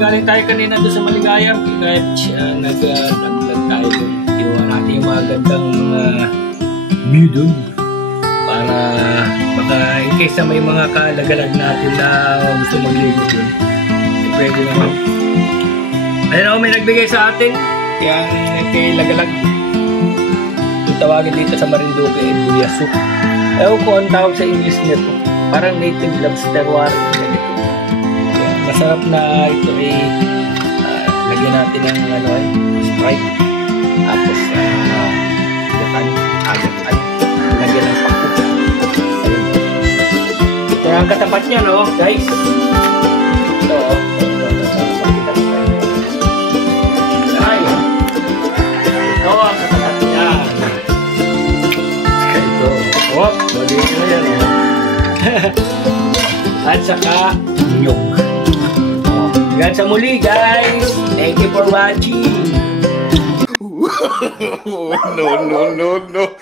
galing tayo kanina doon sa Maligaya Beach. Nag-vlog tayo doon. Kinuha natin yung mga gandang mga view doon. Para baka in case na may mga kalagalag natin na gusto magligo doon. Pwede naman. Ayun o, may nagbigay sa atin. Yung kay Lagalag. Yung tawagin dito sa Marinduque ay Buyasu. Ewan ko ang tawag sa English nito. Parang native lobster wari. Masarap na ito ay lagyan natin ng Sprite. Tapos agatan. Lagyan ng paku. Ito ang katapat niya, no, guys. Ito, ay, ito ang katapat niya. Ito. Wop, bali mo yan, oh. At saka nyug. Hanggang sa muli, guys. Thank you for watching. No.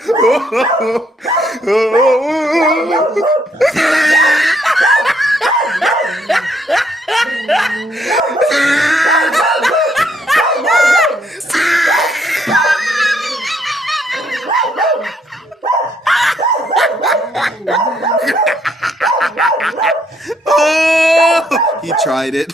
Oh, he tried it.